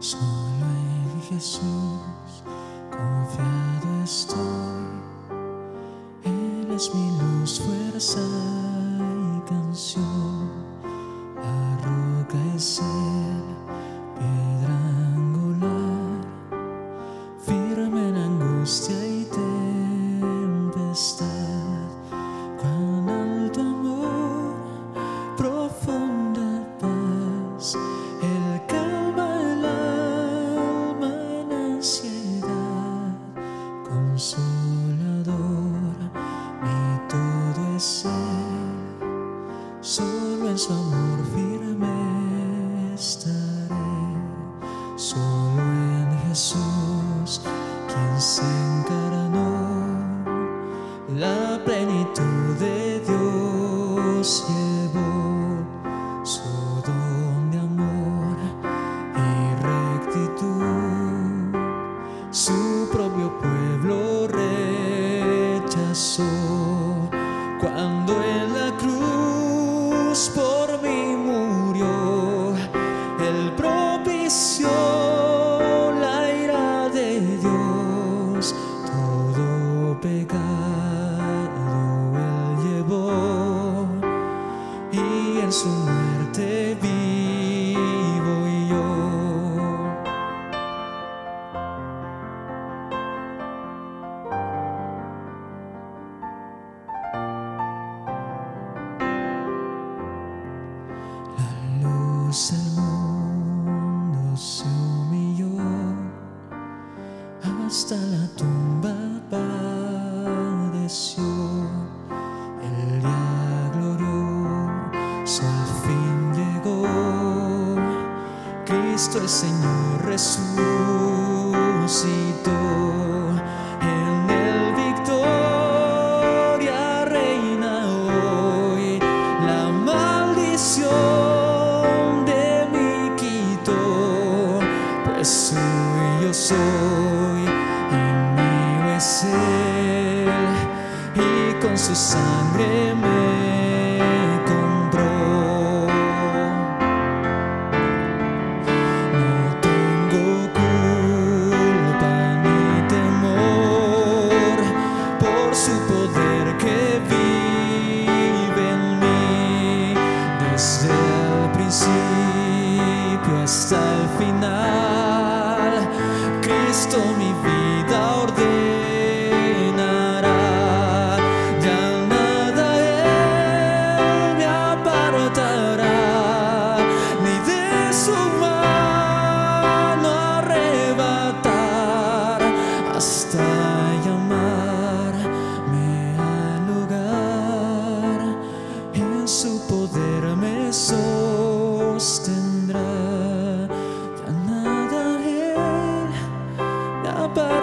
Solo en Jesús confiado estoy. Él es mi luz, fuerza y canción. La roca es Él, piedra angular, firme en angustia y tempestad. Cuán alto amor, profunda paz, Él calma el alma en ansiedad. Consolador, mi todo es Él, solo en su amor firme estaré. Solo en Jesús, quien se encarnó, la plenitud de Dios llevó. Su don de amor y rectitud, su propio pueblo rechazó. Cuando en la cruz por mí murió, Él propició la ira de Dios. Todo pecado Él llevó, y en su muerte vivo yo. La luz del mundo se humilló, hasta la tumba padeció. El día glorioso al fin llegó, Cristo el Señor resucitó. En Él victoria reina hoy, la maldición de mí quitó. Pues suyo soy y mío es Él, y con su sangre me compró. No tengo culpa ni temor, por su poder que vive en mí. Desde el principio hasta el final, Cristo mi vida ordenará. Ya nada Él me apartará, ni de su mano arrebatar, hasta llamarme al hogar. En su poder me sostendrá. Ya nada Él me apartará.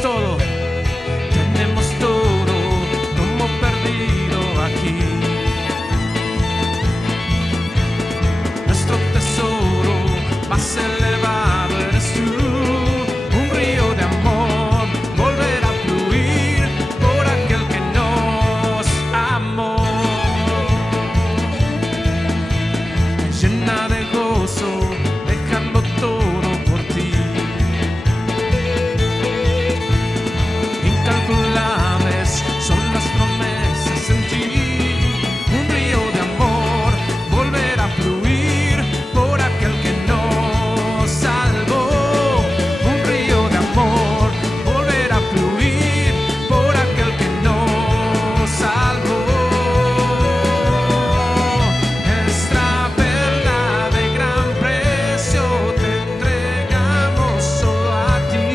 tenemos todo como perdido aquí. Nuestro tesoro más elevado eres tú, un río de amor volverá a fluir por aquel que nos amó. Me llena de gozo dejarlo todo por ti. Incalculables son las promesas en ti, un río de amor volverá a fluir por aquel que nos salvó. Un río de amor volverá a fluir por aquel que nos salvó. Nuestra perla de gran precio te entregamos solo a ti.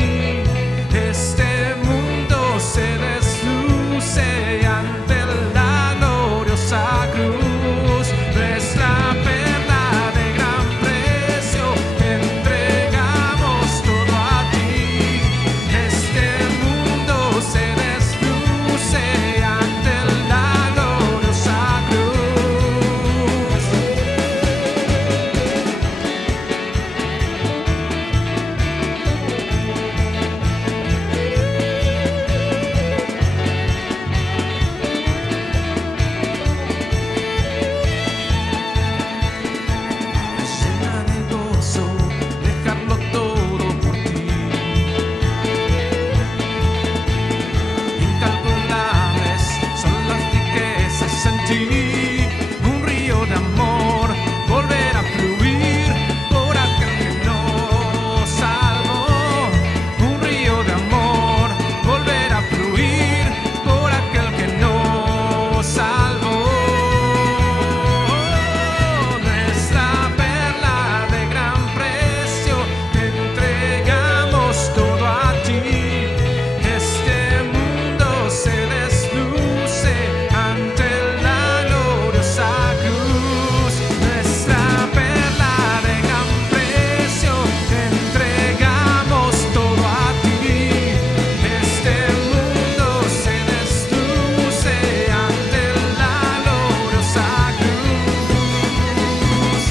Este mundo se desluce ante la gloriosa cruz. Nuestra perla de gran precio te entregamos todo a ti. Este mundo se desluce ante la gloriosa cruz. Me llena de gozo dejarlo todo por ti. Incalculables son las riquezas en ti, un río de amor volverá a fluir por aquel que nos salvó. Un río de amor volverá a fluir por aquel que nos salvó. Nuestra perla de gran precio te entregamos todo a ti. Este mundo se desluce ante la gloriosa cruz. Nuestra perla de gran precio te entregamos todo a ti. Este mundo se desluce ante la gloriosa cruz.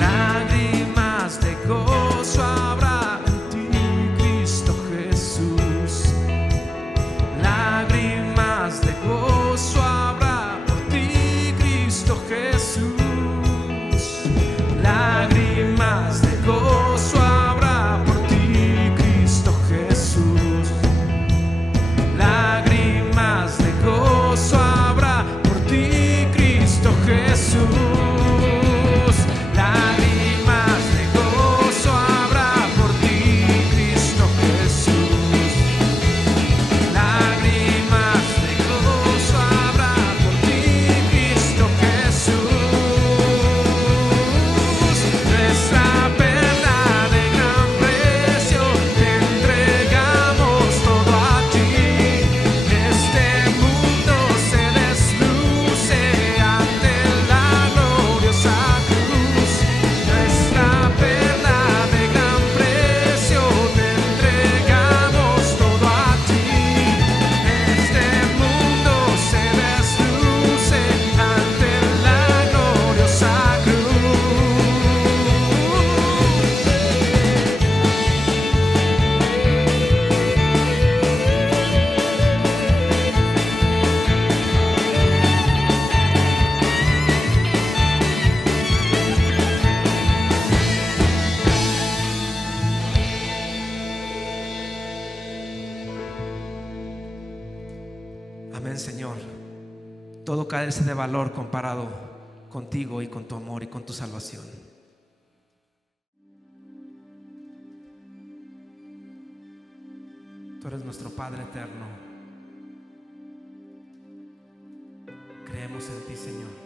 Lágrimas de gozo habrá en ti, Cristo Jesús. Lágrimas de gozo habrá por ti, Cristo Jesús. Lágrimas de gozo habrá por ti, Cristo Jesús. Lágrimas de gozo habrá por ti, Cristo Jesús. Lágrimas de gozo habrá por ti, Cristo Jesús. Lágrimas de gozo habrá por ti, Cristo Jesús. Nuestra perla de gran precio te entregamos todo a ti. Este mundo se desluce ante la gloriosa cruz. Nuestra perla de gran precio te entregamos todo a ti. Este mundo se desluce ante la gloriosa cruz. Amén, Señor. Todo carece de valor comparado contigo y con tu amor y con tu salvación. Tú eres nuestro Padre eterno. Creemos en ti, Señor.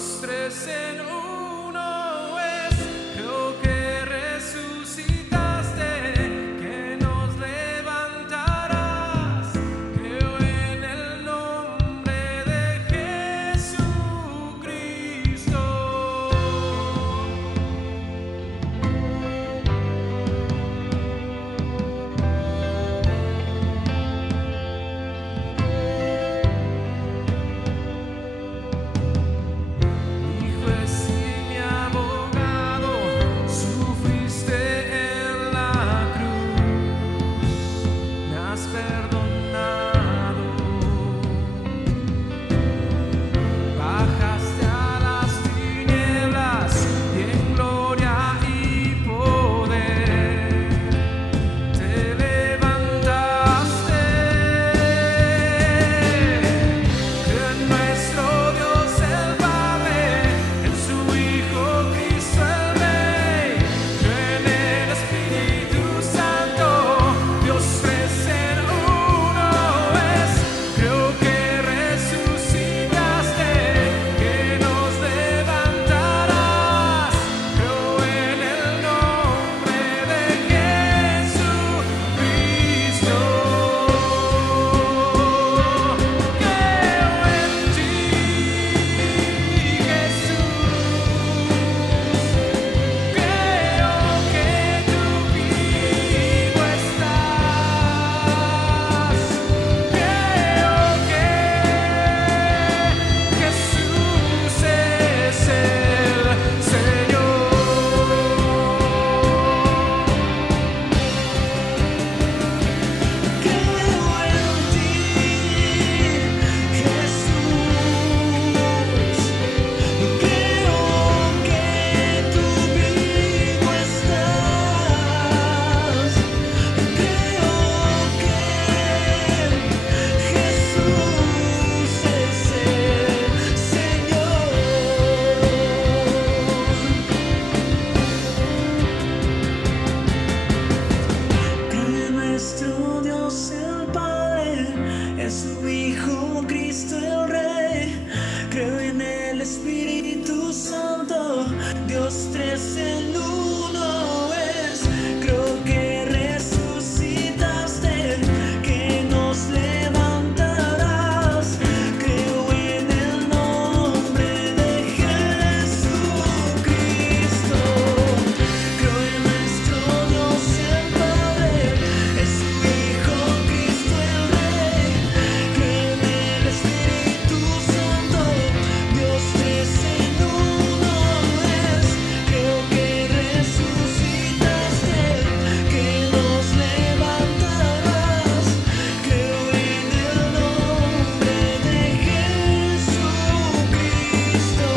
Dios tres en uno es. Creo que resucitaste, que nos levantarás. Creo en el nombre de Jesucristo. Mi juez y mi abogado, sufriste en la cruz, me has perdonado. Bajaste a las tinieblas y en gloria y poder te levantaste. Creo en nuestro Dios el Padre, en su Hijo Cristo el Rey. Creo en el Espíritu Santo, Dios tres en uno es. Creo que resucitaste, que nos levantarás. Creo en el nombre de Jesucristo. Creo en ti, Jesús. Creo que tú vivo estás. Creo que Jesús es el Señor. Creo en ti, Jesús. Creo que tú vivo estás. Creo que Jesús es el Señor. Creo en nuestro Dios el Padre, en su Hijo Cristo el Rey. Creo en el Espíritu Santo, Dios tres en uno es. Creo que resucitaste, que nos levantarás. Creo en el nombre de Jesucristo. Creo en nuestro Dios el Padre, en su Hijo Cristo el Rey. Creo en el Espíritu Santo, Dios tres en uno es. Creo que resucitaste, que nos levantarás. Creo en el nombre de Jesucristo.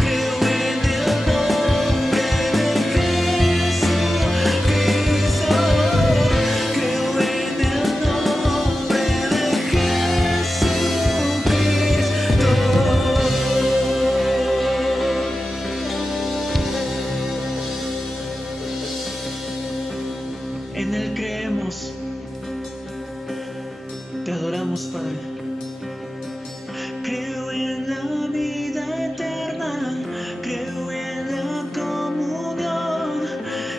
Creo en el nombre de Jesucristo. Creo en el nombre de Jesucristo. En Él creemos, te adoramos, Padre. Creo en la vida eterna, creo en la comunión,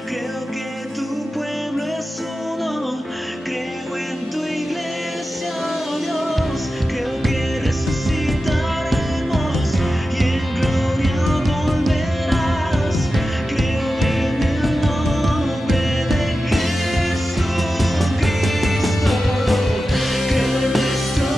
creo que tu pueblo es uno, creo en tu iglesia, oh Dios, creo que resucitaremos y en gloria volverás. Creo en el nombre de Jesucristo. Creo en nuestro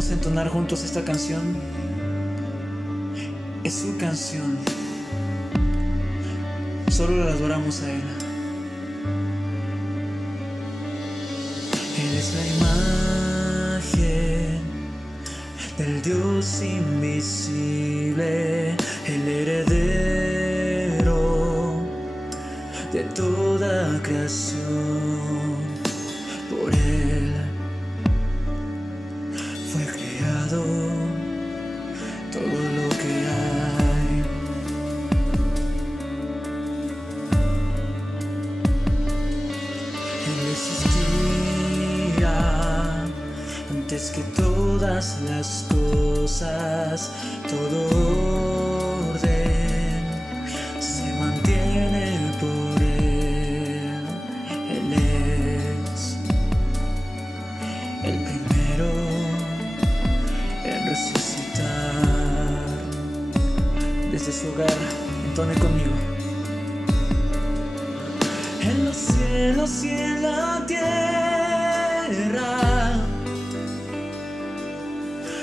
vamos a entonar juntos esta canción. Es su canción. Solo la adoramos a Él. Él es la imagen del Dios invisible, el heredero de toda creación. Por Él fue creado todo lo que hay. Él existía antes que todas las cosas, todo orden se mantiene por Él. Él es el primero en resucitar. Desde su hogar, entone conmigo. En los cielos y en la tierra,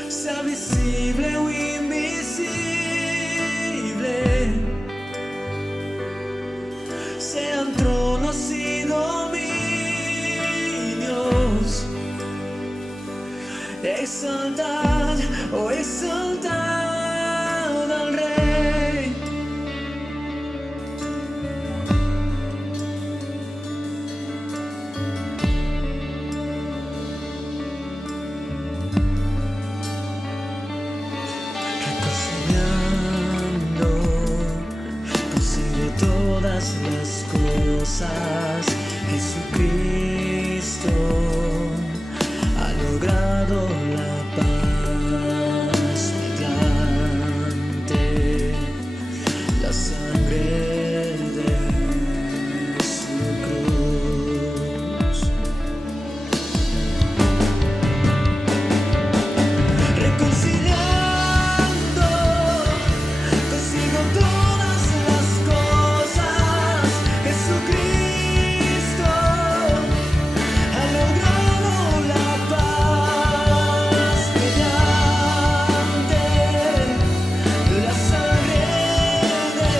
sea visible o invisible, sean tronos y dominios, exaltad, oh exaltad al Rey. Reconciliando consigo todas las cosas, Jesucristo ha logrado la paz mediante la sangre de su cruz. Reconciliando consigo todas las cosas, Jesucristo ha logrado la paz mediante la sangre de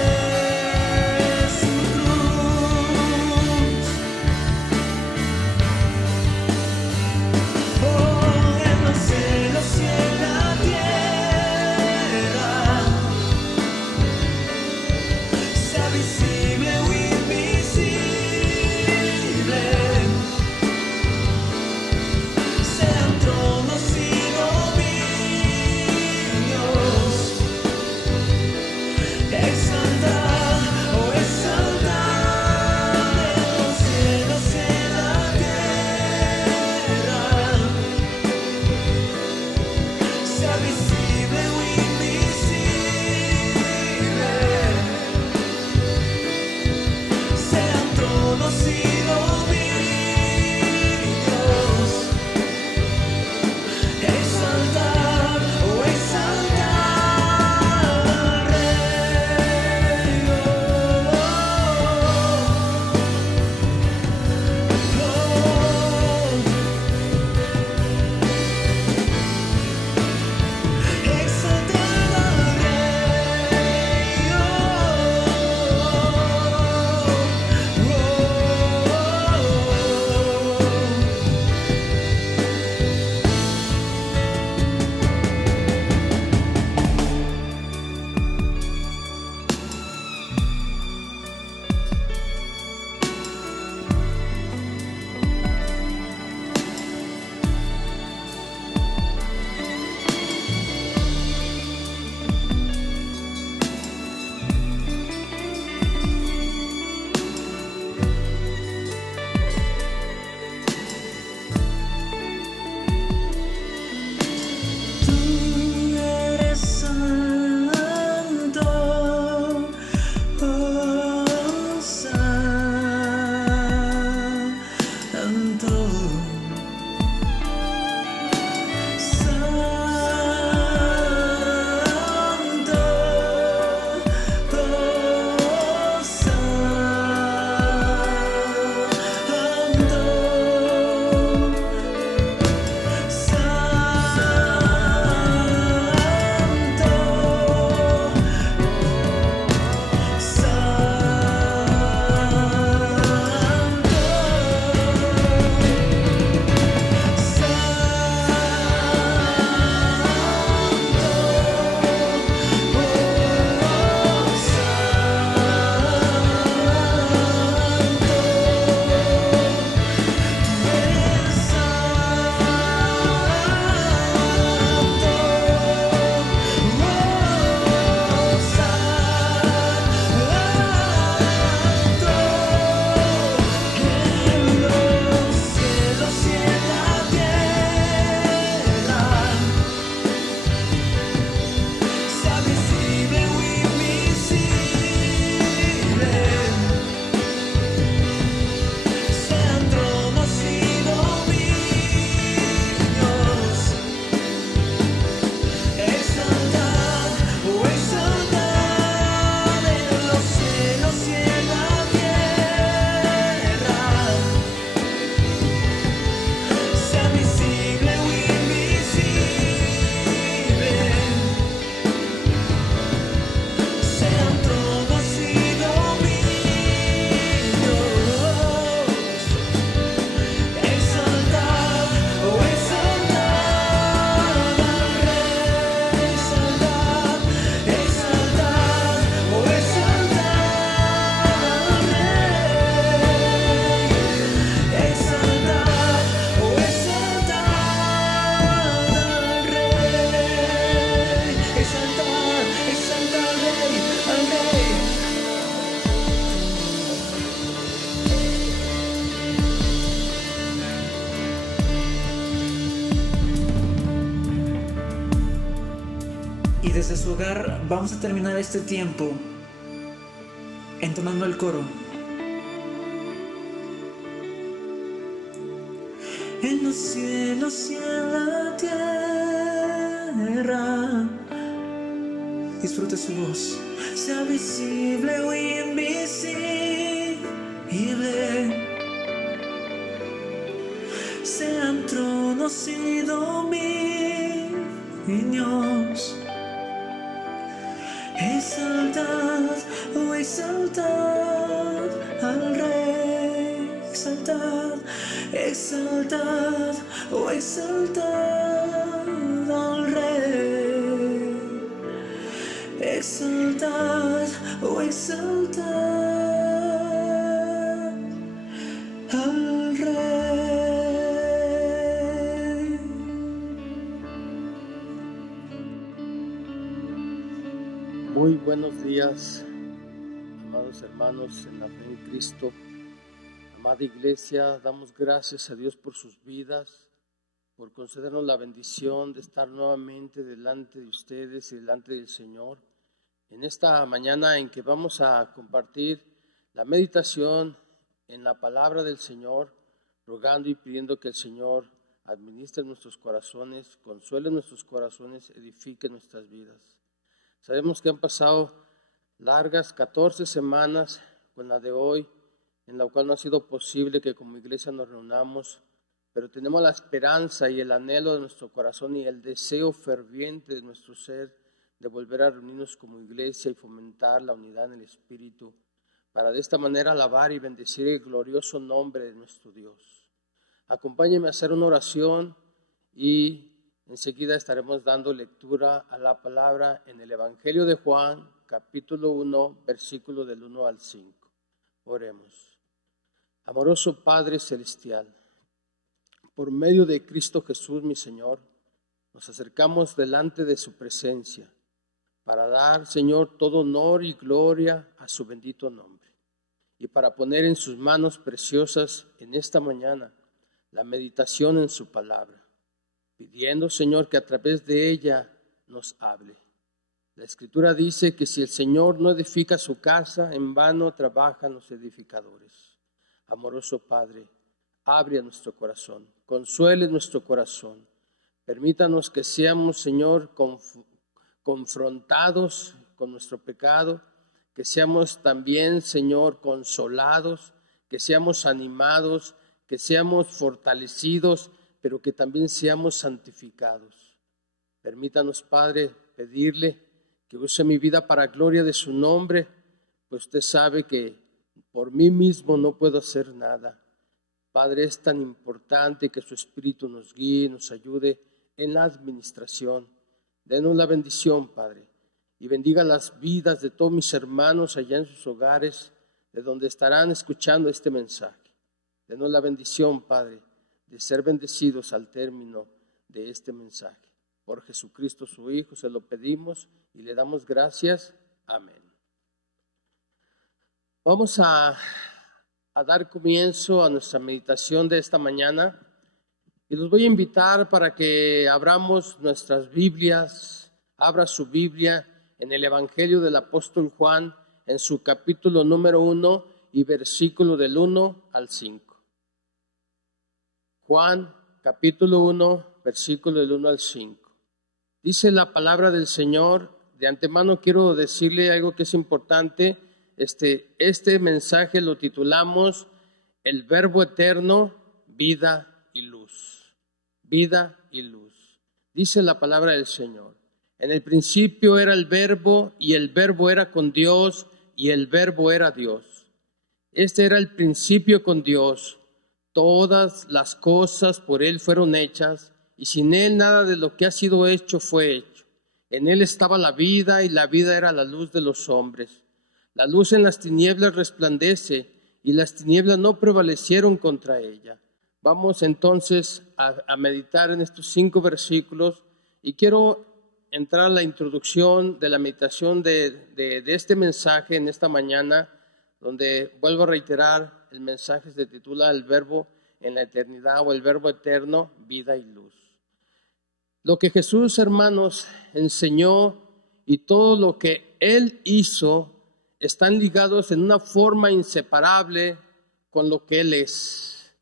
su cruz. Oh, en los cielos y en la tierra, sea visible o invisible, sean tronos y dominios, exaltad, oh exaltad en los cielos y en la tierra, sea visible o invisible, sean tronos y dominios, exaltad, oh exaltad al Rey. Y desde su hogar vamos a terminar este tiempo entonando el coro. En los cielos y en la tierra, disfrute su voz, sea visible o invisible, sean tronos y dominios. Exaltad, oh exaltad al Rey, exaltad, exaltad, oh exaltad al Rey, exaltad, oh exaltad al Rey. Muy buenos días, amados hermanos en la fe en Cristo. Amada iglesia, damos gracias a Dios por sus vidas, por concedernos la bendición de estar nuevamente delante de ustedes y delante del Señor. En esta mañana en que vamos a compartir la meditación en la palabra del Señor, rogando y pidiendo que el Señor administre nuestros corazones, consuele nuestros corazones, edifique nuestras vidas. Sabemos que han pasado largas 14 semanas con la de hoy, en la cual no ha sido posible que como iglesia nos reunamos, pero tenemos la esperanza y el anhelo de nuestro corazón y el deseo ferviente de nuestro ser de volver a reunirnos como iglesia y fomentar la unidad en el Espíritu, para de esta manera alabar y bendecir el glorioso nombre de nuestro Dios. Acompáñenme a hacer una oración y enseguida estaremos dando lectura a la palabra en el Evangelio de Juan, capítulo 1, versículo del 1 al 5. Oremos. Amoroso Padre Celestial, por medio de Cristo Jesús, mi Señor, nos acercamos delante de su presencia para dar, Señor, todo honor y gloria a su bendito nombre y para poner en sus manos preciosas en esta mañana la meditación en su palabra, pidiendo, Señor, que a través de ella nos hable. La Escritura dice que si el Señor no edifica su casa, en vano trabajan los edificadores. Amoroso Padre, abre a nuestro corazón, consuele nuestro corazón. Permítanos que seamos, Señor, confrontados con nuestro pecado, que seamos también, Señor, consolados, que seamos animados, que seamos fortalecidos, pero que también seamos santificados. Permítanos, Padre, pedirle que use mi vida para gloria de su nombre, pues usted sabe que por mí mismo no puedo hacer nada. Padre, es tan importante que su Espíritu nos guíe, nos ayude en la administración. Denos la bendición, Padre, y bendiga las vidas de todos mis hermanos allá en sus hogares, de donde estarán escuchando este mensaje. Denos la bendición, Padre, de ser bendecidos al término de este mensaje. Por Jesucristo su Hijo se lo pedimos y le damos gracias. Amén. Vamos a dar comienzo a nuestra meditación de esta mañana y los voy a invitar para que abramos nuestras Biblias, abra su Biblia en el Evangelio del apóstol Juan, en su capítulo número 1 y versículo del 1 al 5. Juan, capítulo 1, versículo del 1 al 5. Dice la palabra del Señor. De antemano quiero decirle algo que es importante. Este mensaje lo titulamos El Verbo Eterno, Vida y Luz. Vida y luz. Dice la palabra del Señor. En el principio era el Verbo, y el Verbo era con Dios, y el Verbo era Dios. Este era el principio con Dios. Todas las cosas por Él fueron hechas, y sin Él nada de lo que ha sido hecho fue hecho. En Él estaba la vida, y la vida era la luz de los hombres. La luz en las tinieblas resplandece, y las tinieblas no prevalecieron contra ella. Vamos entonces a meditar en estos 5 versículos, y quiero entrar a la introducción de la meditación de este mensaje en esta mañana, donde vuelvo a reiterar, el mensaje se titula El Verbo en la Eternidad, o el Verbo Eterno, Vida y Luz. Lo que Jesús, hermanos, enseñó y todo lo que Él hizo están ligados en una forma inseparable con lo que Él es.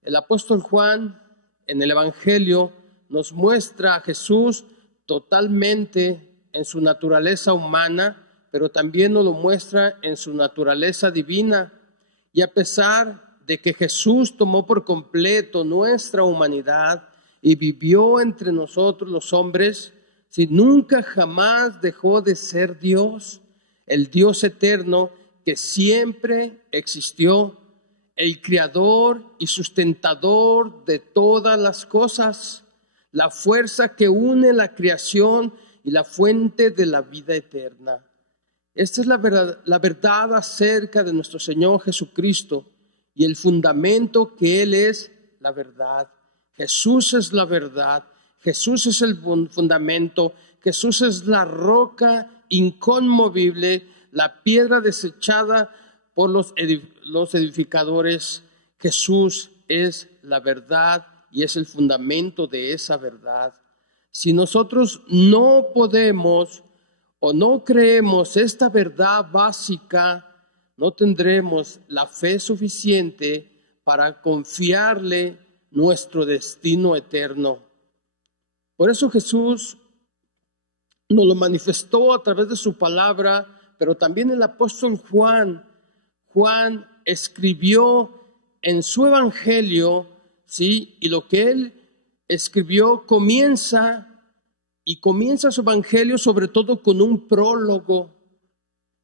El apóstol Juan en el Evangelio nos muestra a Jesús totalmente en su naturaleza humana, pero también nos lo muestra en su naturaleza divina. Y a pesar de que Jesús tomó por completo nuestra humanidad y vivió entre nosotros los hombres, si nunca jamás dejó de ser Dios, el Dios eterno que siempre existió, el creador y sustentador de todas las cosas, la fuerza que une la creación y la fuente de la vida eterna. Esta es la verdad acerca de nuestro Señor Jesucristo y el fundamento que Él es la verdad. Jesús es la verdad, Jesús es el fundamento, Jesús es la roca inconmovible, la piedra desechada por los edificadores. Jesús es la verdad y es el fundamento de esa verdad. Si nosotros no podemos o no creemos esta verdad básica, no tendremos la fe suficiente para confiarle nuestro destino eterno. Por eso Jesús nos lo manifestó a través de su palabra, pero también el apóstol Juan escribió en su evangelio, ¿sí? Y lo que él escribió comienza su evangelio sobre todo con un prólogo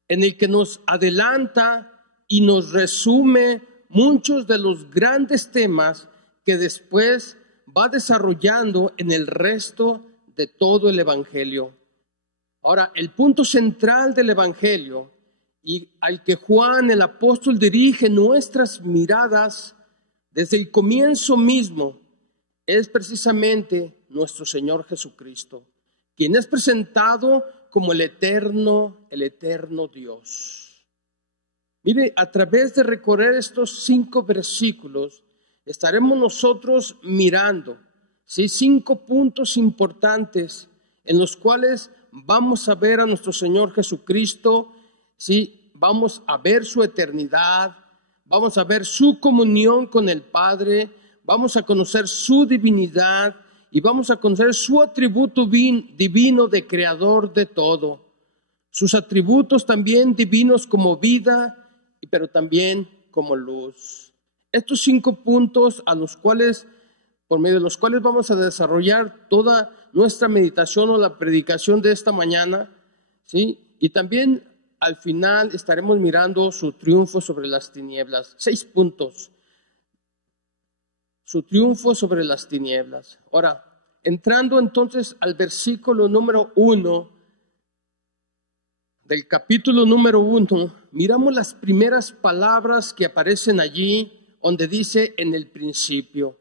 en el que nos adelanta y nos resume muchos de los grandes temas que después va desarrollando en el resto de todo el evangelio. Ahora, el punto central del evangelio y al que Juan el apóstol dirige nuestras miradas desde el comienzo mismo es precisamente nuestro Señor Jesucristo, quien es presentado como el eterno Dios. Mire, a través de recorrer estos 5 versículos, estaremos nosotros mirando, ¿sí?, 5 puntos importantes en los cuales vamos a ver a nuestro Señor Jesucristo, ¿sí? Vamos a ver su eternidad, vamos a ver su comunión con el Padre, vamos a conocer su divinidad y vamos a conocer su atributo divino de creador de todo. Sus atributos también divinos como vida, pero también como luz. Estos 5 puntos por medio de los cuales vamos a desarrollar toda nuestra meditación o la predicación de esta mañana, ¿sí? Y también al final estaremos mirando su triunfo sobre las tinieblas. 6 puntos. Su triunfo sobre las tinieblas. Ahora, entrando entonces al versículo número 1 del capítulo número 1, miramos las primeras palabras que aparecen allí, donde dice en el principio.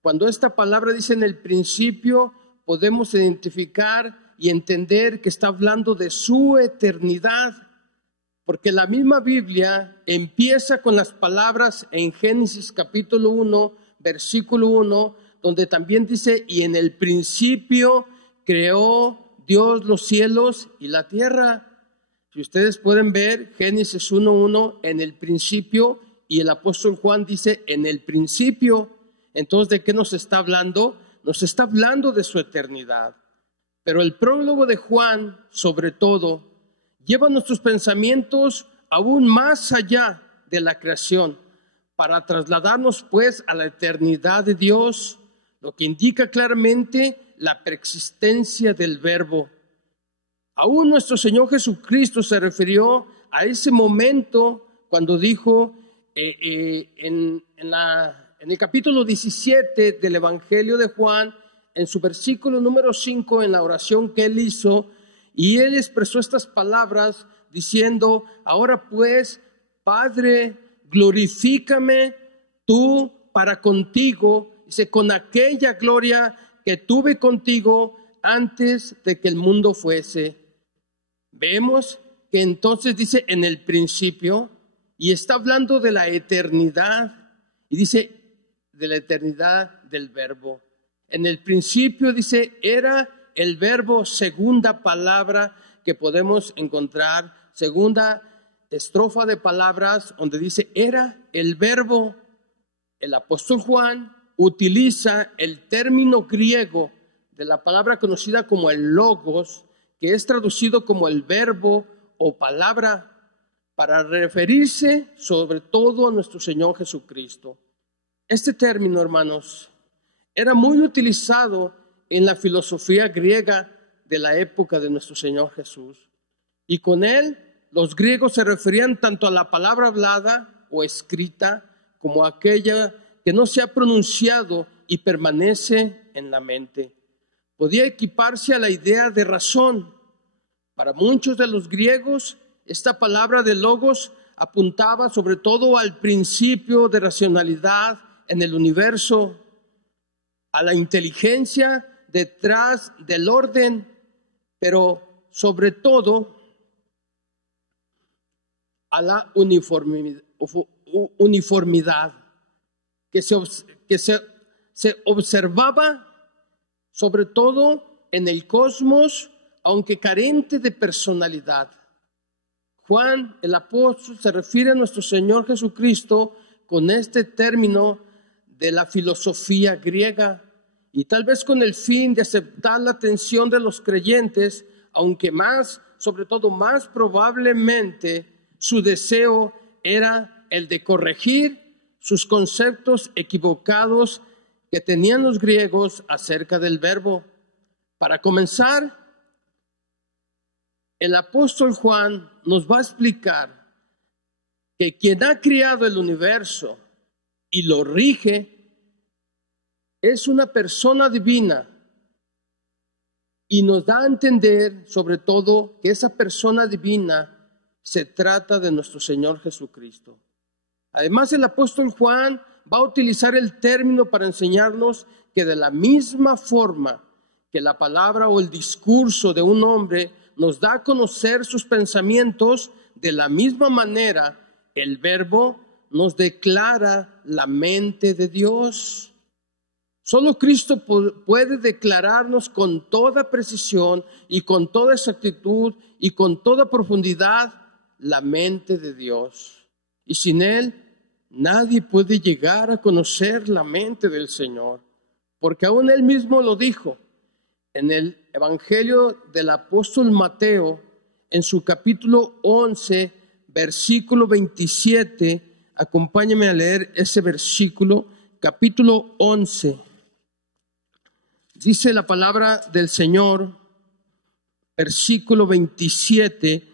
Cuando esta palabra dice en el principio, podemos identificar y entender que está hablando de su eternidad, porque la misma Biblia empieza con las palabras en Génesis capítulo 1, versículo 1, donde también dice, y en el principio creó Dios los cielos y la tierra. Si ustedes pueden ver Génesis 1:1, en el principio, y el apóstol Juan dice, en el principio. Entonces, ¿de qué nos está hablando? Nos está hablando de su eternidad. Pero el prólogo de Juan, sobre todo, lleva nuestros pensamientos aún más allá de la creación, para trasladarnos pues a la eternidad de Dios, lo que indica claramente la preexistencia del Verbo. Aún nuestro Señor Jesucristo se refirió a ese momento cuando dijo en el capítulo 17 del Evangelio de Juan, en su versículo número 5, en la oración que él hizo, y él expresó estas palabras diciendo, ahora pues, Padre, glorifícame tú para contigo, dice, con aquella gloria que tuve contigo antes de que el mundo fuese. Vemos que entonces dice en el principio, y está hablando de la eternidad, y dice de la eternidad del Verbo. En el principio dice, era el verbo, segunda palabra que podemos encontrar, segunda estrofa de palabras donde dice era el verbo. El apóstol Juan utiliza el término griego de la palabra conocida como el logos, que es traducido como el verbo o palabra, para referirse sobre todo a nuestro Señor Jesucristo. Este término, hermanos, era muy utilizado en la filosofía griega de la época de nuestro Señor Jesús. Y con él, los griegos se referían tanto a la palabra hablada o escrita como a aquella que no se ha pronunciado y permanece en la mente. Podía equiparse a la idea de razón. Para muchos de los griegos, esta palabra de logos apuntaba sobre todo al principio de racionalidad en el universo, a la inteligencia detrás del orden, pero sobre todo a la uniformidad que se observaba sobre todo en el cosmos, aunque carente de personalidad. Juan, el apóstol, se refiere a nuestro Señor Jesucristo con este término de la filosofía griega y tal vez con el fin de aceptar la atención de los creyentes, aunque más, sobre todo más probablemente, su deseo era el de corregir sus conceptos equivocados que tenían los griegos acerca del verbo. Para comenzar, el apóstol Juan nos va a explicar que quien ha creado el universo y lo rige es una persona divina, y nos da a entender sobre todo que esa persona divina se trata de nuestro Señor Jesucristo. Además, el apóstol Juan va a utilizar el término para enseñarnos que de la misma forma que la palabra o el discurso de un hombre nos da a conocer sus pensamientos, de la misma manera el verbo nos declara la mente de Dios. Solo Cristo puede declararnos con toda precisión y con toda exactitud y con toda profundidad la mente de Dios. Y sin Él, nadie puede llegar a conocer la mente del Señor, porque aún Él mismo lo dijo en el Evangelio del apóstol Mateo, en su capítulo 11, versículo 27. Acompáñame a leer ese versículo, capítulo 11. Dice la palabra del Señor, versículo 27,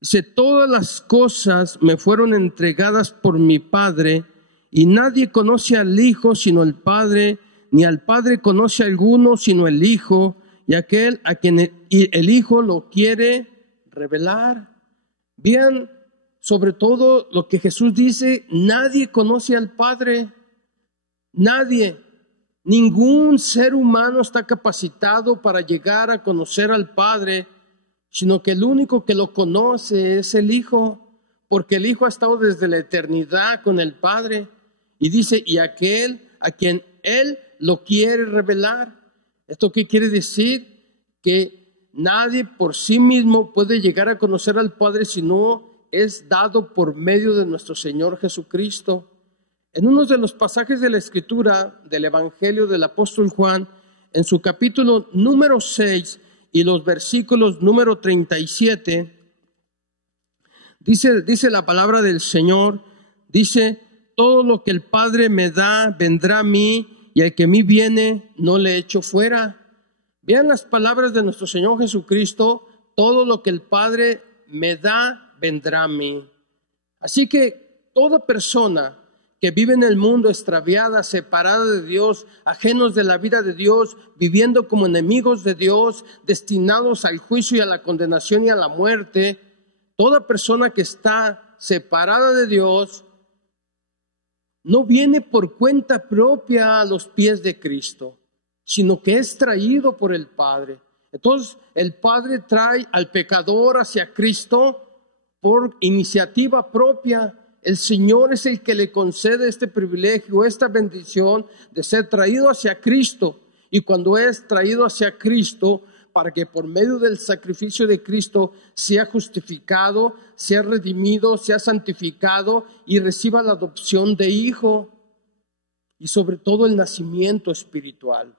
dice: todas las cosas me fueron entregadas por mi Padre, y nadie conoce al Hijo sino el Padre, ni al Padre conoce a alguno sino el Hijo, y aquel a quien el Hijo lo quiere revelar. Vean sobre todo lo que Jesús dice: nadie conoce al Padre, nadie. Ningún ser humano está capacitado para llegar a conocer al Padre, sino que el único que lo conoce es el Hijo, porque el Hijo ha estado desde la eternidad con el Padre. Y dice, y aquel a quien Él lo quiere revelar. ¿Esto qué quiere decir? Que nadie por sí mismo puede llegar a conocer al Padre si no es dado por medio de nuestro Señor Jesucristo. En uno de los pasajes de la Escritura del Evangelio del apóstol Juan, en su capítulo número 6 y los versículos número 37, dice la palabra del Señor, dice: todo lo que el Padre me da vendrá a mí, y al que a mí viene no le echo fuera. Vean las palabras de nuestro Señor Jesucristo: todo lo que el Padre me da vendrá a mí. Así que toda persona que vive en el mundo extraviada, separada de Dios, ajenos de la vida de Dios, viviendo como enemigos de Dios, destinados al juicio y a la condenación y a la muerte, toda persona que está separada de Dios no viene por cuenta propia a los pies de Cristo, sino que es traído por el Padre. Entonces, el Padre trae al pecador hacia Cristo por iniciativa propia. El Señor es el que le concede este privilegio, esta bendición de ser traído hacia Cristo. Y cuando es traído hacia Cristo, para que por medio del sacrificio de Cristo sea justificado, sea redimido, sea santificado y reciba la adopción de hijo y sobre todo el nacimiento espiritual.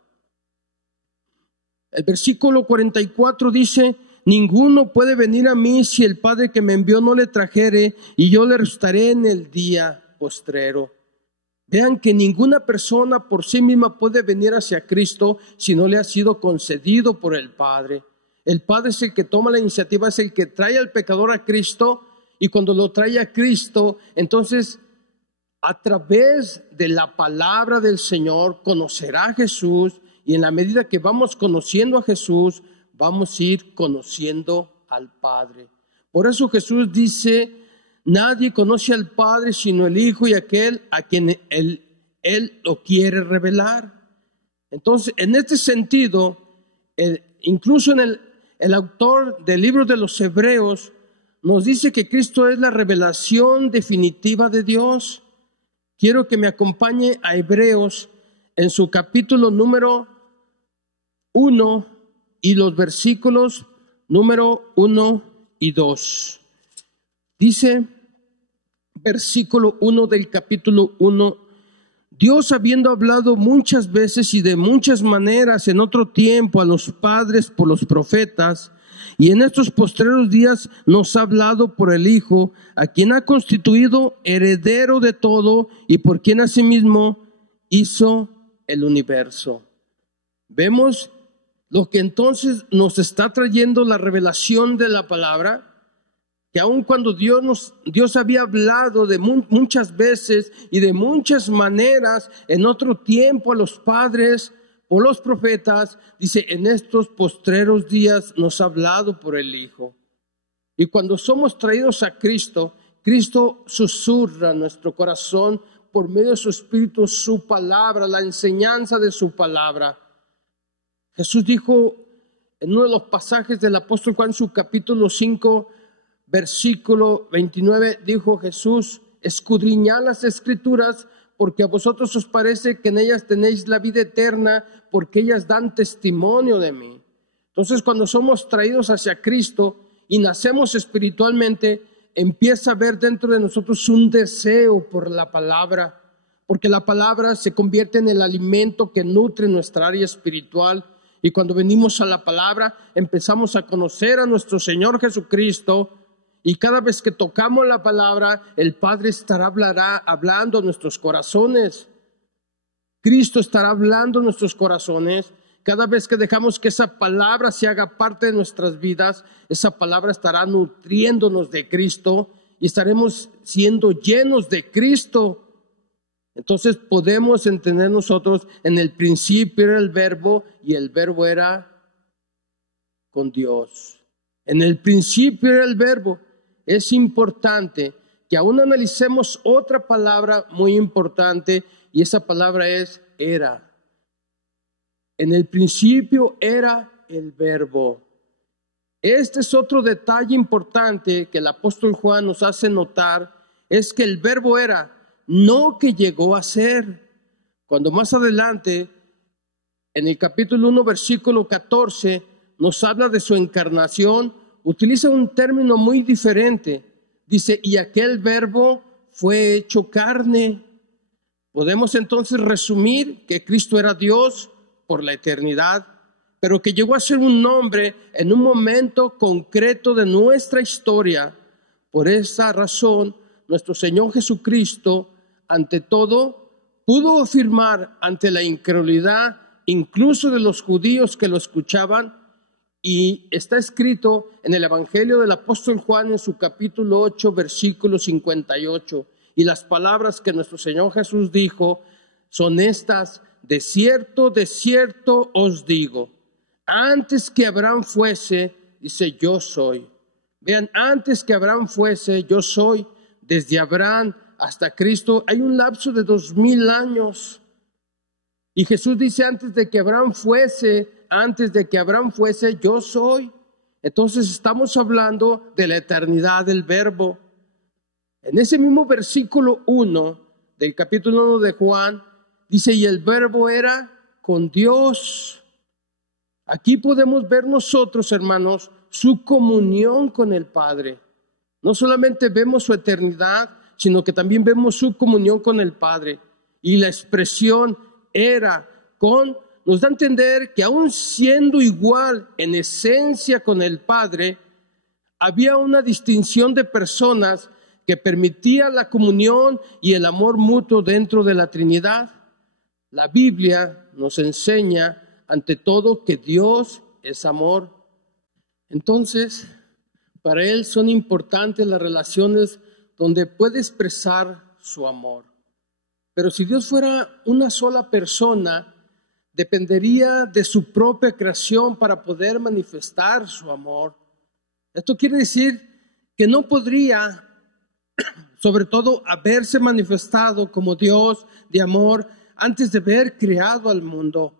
El versículo 44 dice: ninguno puede venir a mí si el Padre que me envió no le trajere, y yo le resucitaré en el día postrero. Vean que ninguna persona por sí misma puede venir hacia Cristo si no le ha sido concedido por el Padre. El Padre es el que toma la iniciativa, es el que trae al pecador a Cristo, y cuando lo trae a Cristo, entonces a través de la palabra del Señor conocerá a Jesús, y en la medida que vamos conociendo a Jesús, vamos a ir conociendo al Padre. Por eso Jesús dice: nadie conoce al Padre sino el Hijo y aquel a quien Él lo quiere revelar. Entonces, en este sentido, incluso en el autor del libro de los Hebreos nos dice que Cristo es la revelación definitiva de Dios. Quiero que me acompañe a Hebreos en su capítulo número 1 y los versículos número 1 y 2. Dice, versículo 1 del capítulo 1: Dios, habiendo hablado muchas veces y de muchas maneras en otro tiempo a los padres por los profetas, y en estos postreros días nos ha hablado por el Hijo, a quien ha constituido heredero de todo y por quien asimismo hizo el universo. Vemos lo que entonces nos está trayendo la revelación de la palabra, que aun cuando Dios había hablado de muchas veces y de muchas maneras en otro tiempo a los padres por los profetas, dice, en estos postreros días nos ha hablado por el Hijo. Y cuando somos traídos a Cristo, Cristo susurra en nuestro corazón por medio de su Espíritu su palabra, la enseñanza de su palabra. Jesús dijo en uno de los pasajes del apóstol Juan, su capítulo 5, versículo 29, dijo Jesús: escudriñad las Escrituras, porque a vosotros os parece que en ellas tenéis la vida eterna, porque ellas dan testimonio de mí. Entonces, cuando somos traídos hacia Cristo y nacemos espiritualmente, empieza a haber dentro de nosotros un deseo por la palabra, porque la palabra se convierte en el alimento que nutre nuestra área espiritual. Y cuando venimos a la palabra, empezamos a conocer a nuestro Señor Jesucristo. Y cada vez que tocamos la palabra, el Padre estará hablando a nuestros corazones. Cristo estará hablando a nuestros corazones. Cada vez que dejamos que esa palabra se haga parte de nuestras vidas, esa palabra estará nutriéndonos de Cristo y estaremos siendo llenos de Cristo. Entonces podemos entender nosotros: en el principio era el Verbo y el Verbo era con Dios. En el principio era el Verbo. Es importante que aún analicemos otra palabra muy importante, y esa palabra es era. En el principio era el Verbo. Este es otro detalle importante que el apóstol Juan nos hace notar, es que el Verbo era, no que llegó a ser. Cuando más adelante, en el capítulo 1, versículo 14, nos habla de su encarnación, utiliza un término muy diferente. Dice, y aquel Verbo fue hecho carne. Podemos entonces resumir que Cristo era Dios por la eternidad, pero que llegó a ser un hombre en un momento concreto de nuestra historia. Por esa razón, nuestro Señor Jesucristo, ante todo, pudo afirmar ante la incredulidad, incluso de los judíos que lo escuchaban, y está escrito en el Evangelio del apóstol Juan en su capítulo 8, versículo 58. Y las palabras que nuestro Señor Jesús dijo son estas: de cierto os digo, antes que Abraham fuese, dice, yo soy. Vean, antes que Abraham fuese, yo soy. Desde Abraham hasta Cristo hay un lapso de 2000 años. Y Jesús dice, antes de que Abraham fuese, yo soy. Entonces estamos hablando de la eternidad del Verbo. En ese mismo versículo 1 del capítulo 1 de Juan, dice, y el Verbo era con Dios. Aquí podemos ver nosotros, hermanos, su comunión con el Padre. No solamente vemos su eternidad, sino que también vemos su comunión con el Padre. Y la expresión era con, nos da a entender que aun siendo igual en esencia con el Padre, había una distinción de personas que permitía la comunión y el amor mutuo dentro de la Trinidad. La Biblia nos enseña ante todo que Dios es amor. Entonces, para Él son importantes las relaciones donde puede expresar su amor. Pero si Dios fuera una sola persona, dependería de su propia creación para poder manifestar su amor. Esto quiere decir que no podría, sobre todo, haberse manifestado como Dios de amor antes de haber creado al mundo.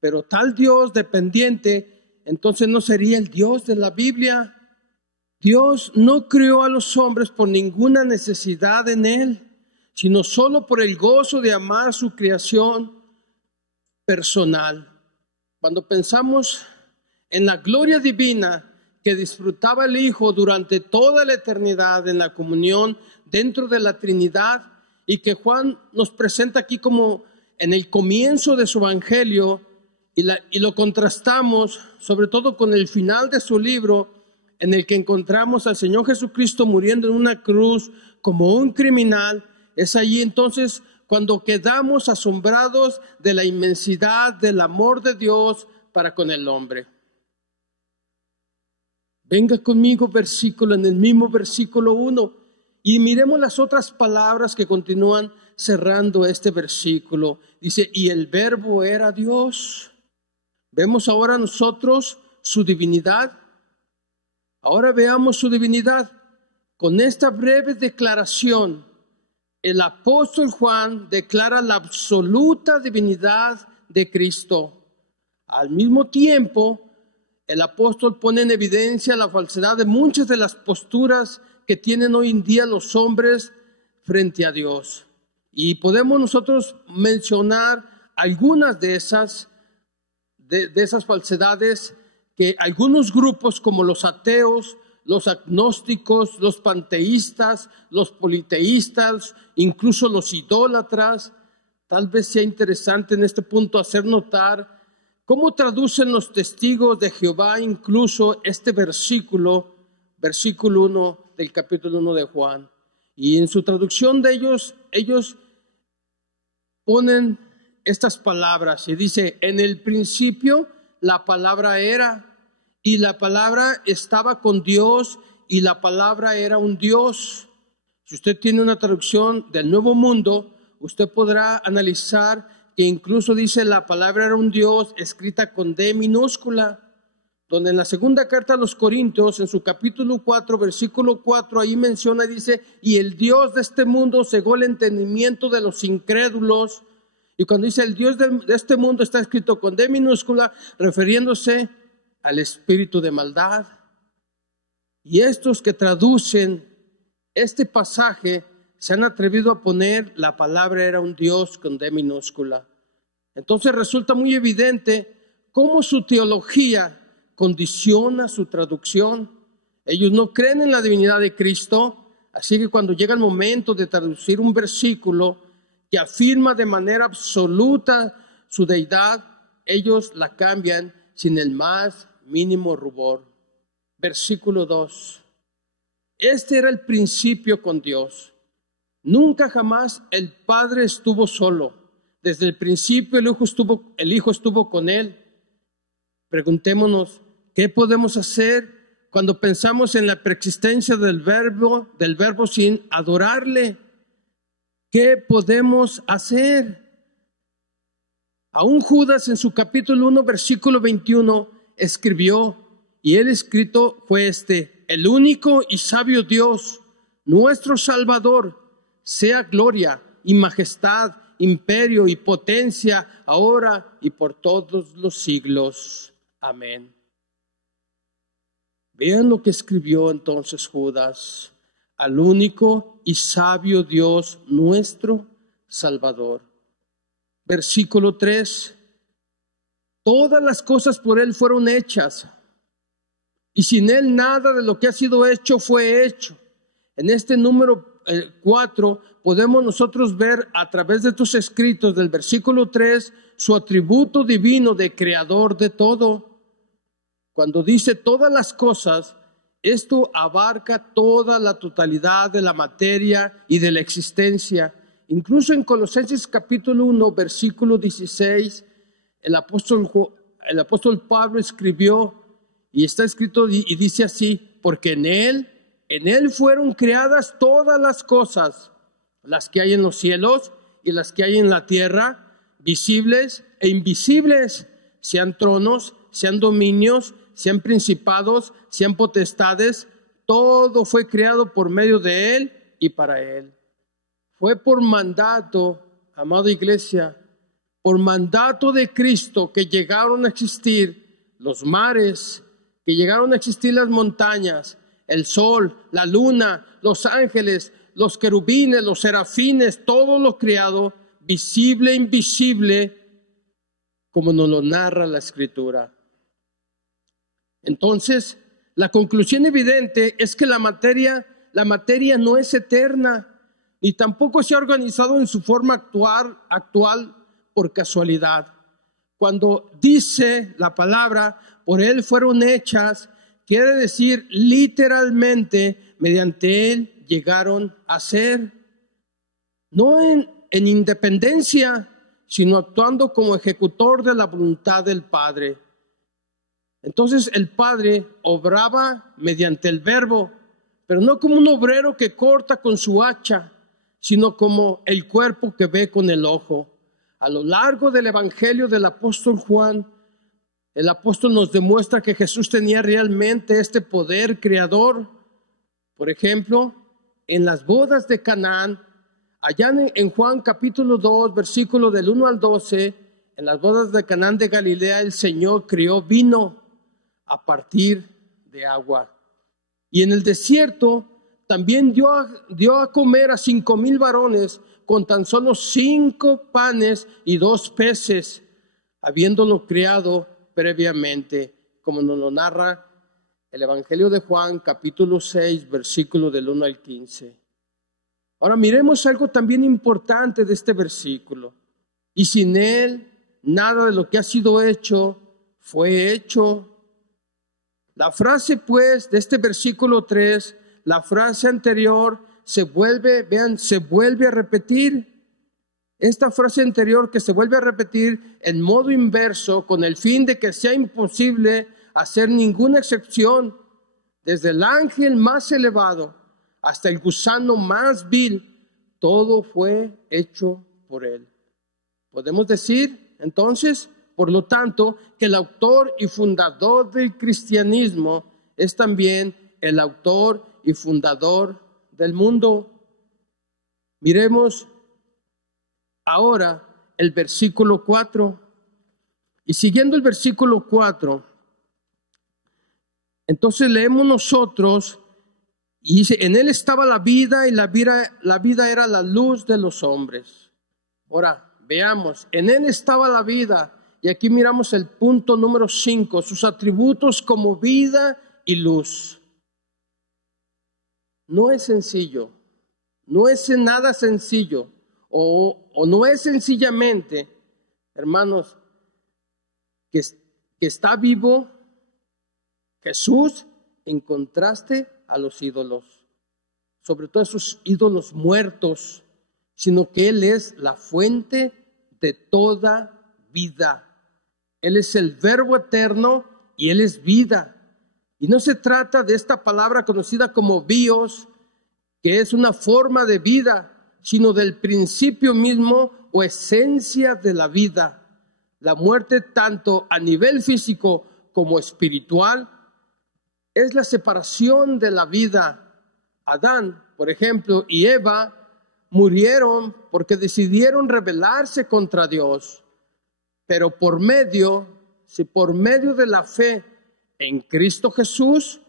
Pero tal Dios dependiente, entonces no sería el Dios de la Biblia. Dios no creó a los hombres por ninguna necesidad en Él, sino solo por el gozo de amar su creación personal. Cuando pensamos en la gloria divina que disfrutaba el Hijo durante toda la eternidad en la comunión dentro de la Trinidad, y que Juan nos presenta aquí como en el comienzo de su evangelio, y lo contrastamos sobre todo con el final de su libro, en el que encontramos al Señor Jesucristo muriendo en una cruz como un criminal. Es allí entonces cuando quedamos asombrados de la inmensidad del amor de Dios para con el hombre. Venga conmigo en el mismo versículo 1, y miremos las otras palabras que continúan cerrando este versículo. Dice, y el Verbo era Dios. Vemos ahora nosotros su divinidad. Ahora veamos su divinidad. Con esta breve declaración, el apóstol Juan declara la absoluta divinidad de Cristo. Al mismo tiempo, el apóstol pone en evidencia la falsedad de muchas de las posturas que tienen hoy en día los hombres frente a Dios. Y podemos nosotros mencionar algunas de esas falsedades que algunos grupos como los ateos, los agnósticos, los panteístas, los politeístas, incluso los idólatras, tal vez sea interesante en este punto hacer notar cómo traducen los testigos de Jehová incluso este versículo 1 del capítulo 1 de Juan. Y en su traducción de ellos ponen estas palabras y dice, en el principio la palabra era, y la palabra estaba con Dios, y la palabra era un Dios. Si usted tiene una traducción del Nuevo Mundo, usted podrá analizar que incluso dice la palabra era un Dios escrita con D minúscula, donde en la segunda carta a los Corintios, en su capítulo 4, versículo 4, ahí menciona y dice, y el Dios de este mundo cegó el entendimiento de los incrédulos. Y cuando dice el Dios de este mundo está escrito con D minúscula, refiriéndose al espíritu de maldad. Y estos que traducen este pasaje se han atrevido a poner la palabra era un Dios con D minúscula. Entonces resulta muy evidente cómo su teología condiciona su traducción. Ellos no creen en la divinidad de Cristo, así que cuando llega el momento de traducir un versículo que afirma de manera absoluta su deidad, ellos la cambian sin el más mínimo rubor. Versículo 2. Este era el principio con Dios. Nunca jamás el Padre estuvo solo. Desde el principio el Hijo estuvo con Él. Preguntémonos, ¿qué podemos hacer cuando pensamos en la preexistencia del verbo sin adorarle? ¿Qué podemos hacer? Aún Judas en su capítulo 1, versículo 21, escribió, y el escrito fue este: el único y sabio Dios, nuestro Salvador, sea gloria y majestad, imperio y potencia, ahora y por todos los siglos. Amén. Vean lo que escribió entonces Judas: al único y sabio Dios, nuestro Salvador. Versículo 3. Todas las cosas por Él fueron hechas, y sin Él nada de lo que ha sido hecho fue hecho. En este número 4 podemos nosotros ver a través de estos escritos del versículo 3 su atributo divino de creador de todo. Cuando dice todas las cosas, esto abarca toda la totalidad de la materia y de la existencia. Incluso en Colosenses capítulo 1, versículo 16, el apóstol Pablo escribió, y está escrito y dice así: porque en Él fueron creadas todas las cosas, las que hay en los cielos y las que hay en la tierra, visibles e invisibles, sean tronos, sean dominios, sean principados, sean potestades. Todo fue creado por medio de Él y para Él. Fue por mandato, amada iglesia, por mandato de Cristo que llegaron a existir los mares, que llegaron a existir las montañas, el sol, la luna, los ángeles, los querubines, los serafines, todo lo creado, visible e invisible, como nos lo narra la Escritura. Entonces, la conclusión evidente es que la materia no es eterna, ni tampoco se ha organizado en su forma actual por casualidad. Cuando dice la palabra, por Él fueron hechas, quiere decir literalmente, mediante Él llegaron a ser. No en independencia, sino actuando como ejecutor de la voluntad del Padre. Entonces el Padre obraba mediante el Verbo, pero no como un obrero que corta con su hacha, sino como el cuerpo que ve con el ojo. A lo largo del Evangelio del apóstol Juan, el apóstol nos demuestra que Jesús tenía realmente este poder creador. Por ejemplo, en las bodas de Canaán, allá en Juan capítulo 2, versículo del 1 al 12, en las bodas de Canaán de Galilea, el Señor crió vino a partir de agua. Y en el desierto también dio a comer a 5,000 varones con tan solo 5 panes y 2 peces, habiéndolo criado previamente, como nos lo narra el Evangelio de Juan, capítulo 6, versículo del 1 al 15. Ahora miremos algo también importante de este versículo. Y sin Él, nada de lo que ha sido hecho fue hecho. La frase, pues, de este versículo 3, la frase anterior, se vuelve a repetir. Esta frase anterior que se vuelve a repetir en modo inverso, con el fin de que sea imposible hacer ninguna excepción, desde el ángel más elevado hasta el gusano más vil, todo fue hecho por Él. Podemos decir, entonces, por lo tanto, que el autor y fundador del cristianismo es también el autor y fundador del mundo. Miremos ahora el versículo 4. Y siguiendo el versículo 4, entonces leemos nosotros, y dice, en Él estaba la vida, y la vida era la luz de los hombres. Ahora, veamos, en Él estaba la vida, y aquí miramos el punto número 5, sus atributos como vida y luz. No es sencillo, no es nada sencillo, o no es sencillamente, hermanos, que está vivo Jesús en contraste a los ídolos, sobre todo esos ídolos muertos, sino que Él es la fuente de toda vida. Él es el Verbo eterno y Él es vida. Y no se trata de esta palabra conocida como bios, que es una forma de vida, sino del principio mismo o esencia de la vida. La muerte, tanto a nivel físico como espiritual, es la separación de la vida. Adán, por ejemplo, y Eva murieron porque decidieron rebelarse contra Dios. Pero por medio de la fe en Cristo Jesús,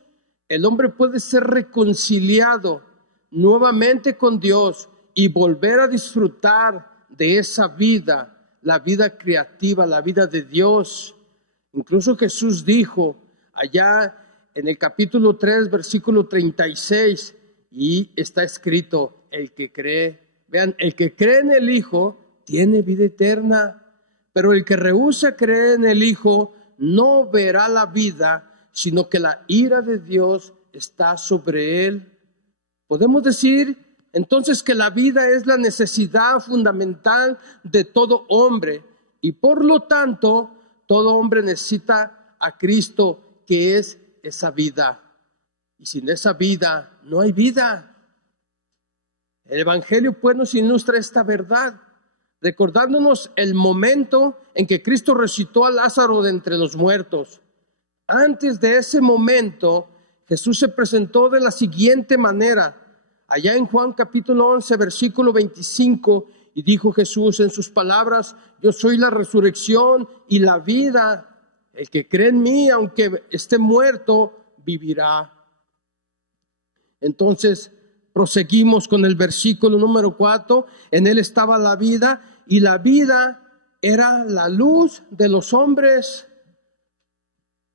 el hombre puede ser reconciliado nuevamente con Dios y volver a disfrutar de esa vida, la vida creativa, la vida de Dios. Incluso Jesús dijo allá en el capítulo 3, versículo 36, y está escrito, el que cree, vean, el que cree en el Hijo tiene vida eterna, pero el que rehúsa creer en el Hijo no verá la vida, sino que la ira de Dios está sobre él. Podemos decir entonces que la vida es la necesidad fundamental de todo hombre, y por lo tanto todo hombre necesita a Cristo, que es esa vida. Y sin esa vida no hay vida. El Evangelio pues nos ilustra esta verdad, recordándonos el momento en que Cristo resucitó a Lázaro de entre los muertos. Antes de ese momento, Jesús se presentó de la siguiente manera. Allá en Juan capítulo 11, versículo 25, y dijo Jesús en sus palabras, yo soy la resurrección y la vida. El que cree en mí, aunque esté muerto, vivirá. Entonces, proseguimos con el versículo número 4. En él estaba la vida, y la vida era la luz de los hombres.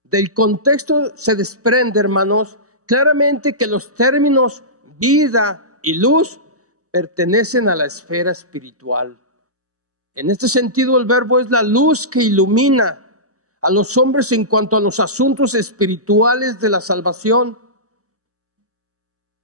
Del contexto se desprende, hermanos, claramente que los términos vida y luz pertenecen a la esfera espiritual. En este sentido, el verbo es la luz que ilumina a los hombres en cuanto a los asuntos espirituales de la salvación.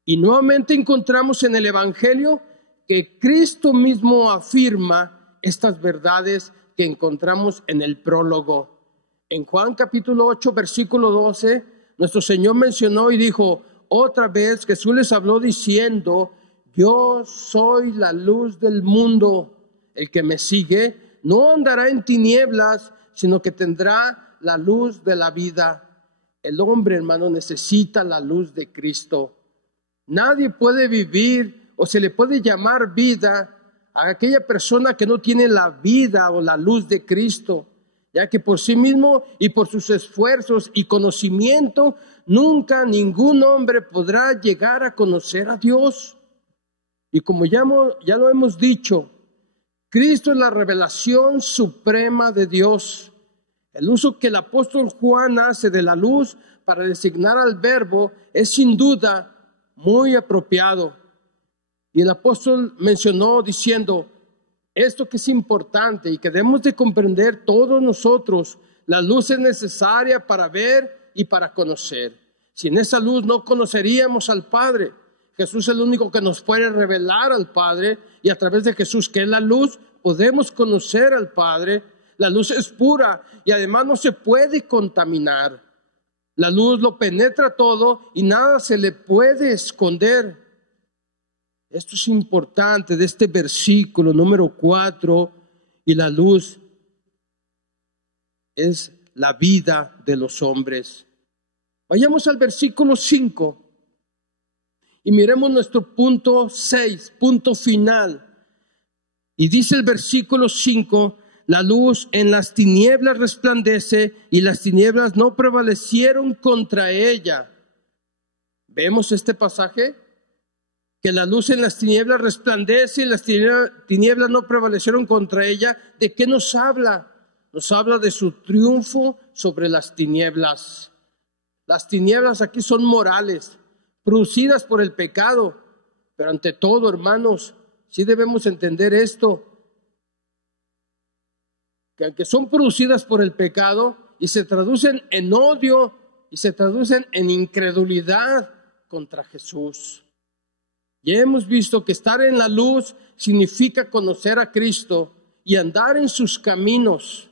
Y nuevamente encontramos en el Evangelio que Cristo mismo afirma estas verdades que encontramos en el prólogo. En Juan capítulo 8, versículo 12, nuestro Señor mencionó y dijo, otra vez Jesús les habló diciendo, yo soy la luz del mundo. El que me sigue no andará en tinieblas, sino que tendrá la luz de la vida. El hombre, hermano, necesita la luz de Cristo. Nadie puede vivir o se le puede llamar vida a aquella persona que no tiene la vida o la luz de Cristo, ya que por sí mismo y por sus esfuerzos y conocimiento, nunca ningún hombre podrá llegar a conocer a Dios. Y como ya lo hemos dicho, Cristo es la revelación suprema de Dios. El uso que el apóstol Juan hace de la luz para designar al verbo es sin duda muy apropiado. Y el apóstol mencionó diciendo, esto que es importante y que debemos de comprender todos nosotros, la luz es necesaria para ver y para conocer. Sin esa luz no conoceríamos al Padre. Jesús es el único que nos puede revelar al Padre, y a través de Jesús, que es la luz, podemos conocer al Padre. La luz es pura y además no se puede contaminar. La luz lo penetra todo y nada se le puede esconder. Esto es importante de este versículo número 4, y la luz es la vida de los hombres. Vayamos al versículo 5 y miremos nuestro punto 6, punto final. Y dice el versículo 5, la luz en las tinieblas resplandece y las tinieblas no prevalecieron contra ella. ¿Vemos este pasaje? Que la luz en las tinieblas resplandece y las tinieblas no prevalecieron contra ella. ¿De qué nos habla? Nos habla de su triunfo sobre las tinieblas. Las tinieblas aquí son morales, producidas por el pecado. Pero ante todo, hermanos, sí debemos entender esto, que aunque son producidas por el pecado y se traducen en odio y se traducen en incredulidad contra Jesús. Ya hemos visto que estar en la luz significa conocer a Cristo y andar en sus caminos.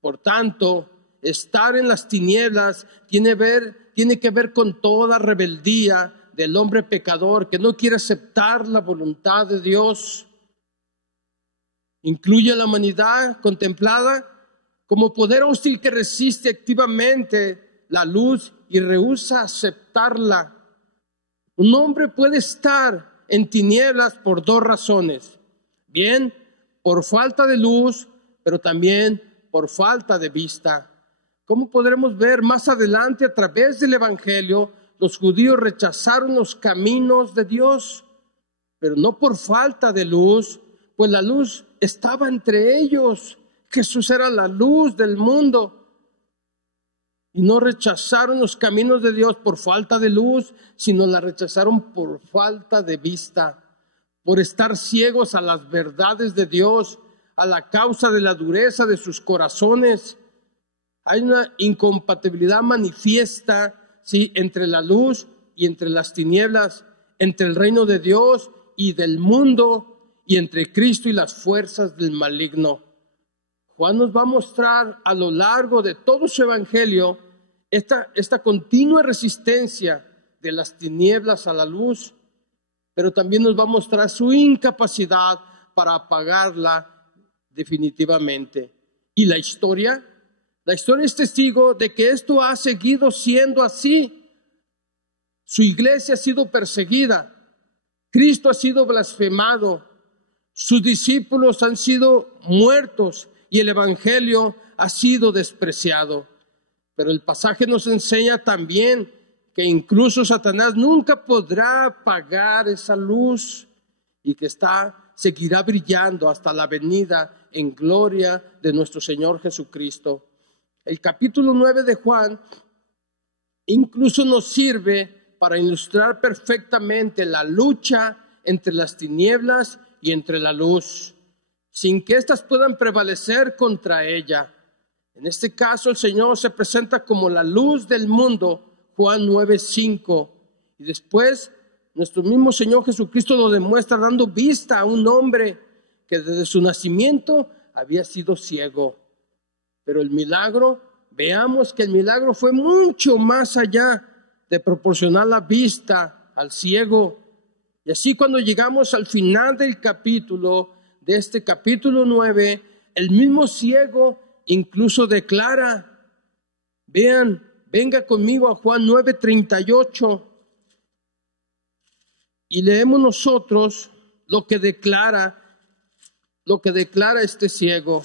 Por tanto, estar en las tinieblas tiene que ver con toda rebeldía del hombre pecador que no quiere aceptar la voluntad de Dios. Incluye a la humanidad contemplada como poder hostil que resiste activamente la luz y rehúsa aceptarla. Un hombre puede estar en tinieblas por dos razones. Bien, por falta de luz, pero también por falta de vista. ¿Cómo podremos ver más adelante a través del Evangelio? Los judíos rechazaron los caminos de Dios, pero no por falta de luz, pues la luz estaba entre ellos. Jesús era la luz del mundo. y no rechazaron los caminos de Dios por falta de luz, sino la rechazaron por falta de vista, por estar ciegos a las verdades de Dios, a la causa de la dureza de sus corazones. Hay una incompatibilidad manifiesta, ¿sí?, entre la luz y entre las tinieblas, entre el reino de Dios y del mundo, y entre Cristo y las fuerzas del maligno. Juan nos va a mostrar a lo largo de todo su evangelio esta continua resistencia de las tinieblas a la luz, pero también nos va a mostrar su incapacidad para apagarla definitivamente. Y la historia es testigo de que esto ha seguido siendo así. Su iglesia ha sido perseguida, Cristo ha sido blasfemado, sus discípulos han sido muertos y el evangelio ha sido despreciado. Pero el pasaje nos enseña también que incluso Satanás nunca podrá apagar esa luz y que seguirá brillando hasta la venida en gloria de nuestro Señor Jesucristo. El capítulo 9 de Juan incluso nos sirve para ilustrar perfectamente la lucha entre las tinieblas y entre la luz, sin que éstas puedan prevalecer contra ella. En este caso, el Señor se presenta como la luz del mundo, Juan 9:5. Y después, nuestro mismo Señor Jesucristo lo demuestra dando vista a un hombre que desde su nacimiento había sido ciego. Pero el milagro, veamos que el milagro fue mucho más allá de proporcionar la vista al ciego. Y así cuando llegamos al final del capítulo, de este capítulo 9, el mismo ciego incluso declara, venga conmigo a Juan 9:38 y leemos nosotros lo que declara este ciego.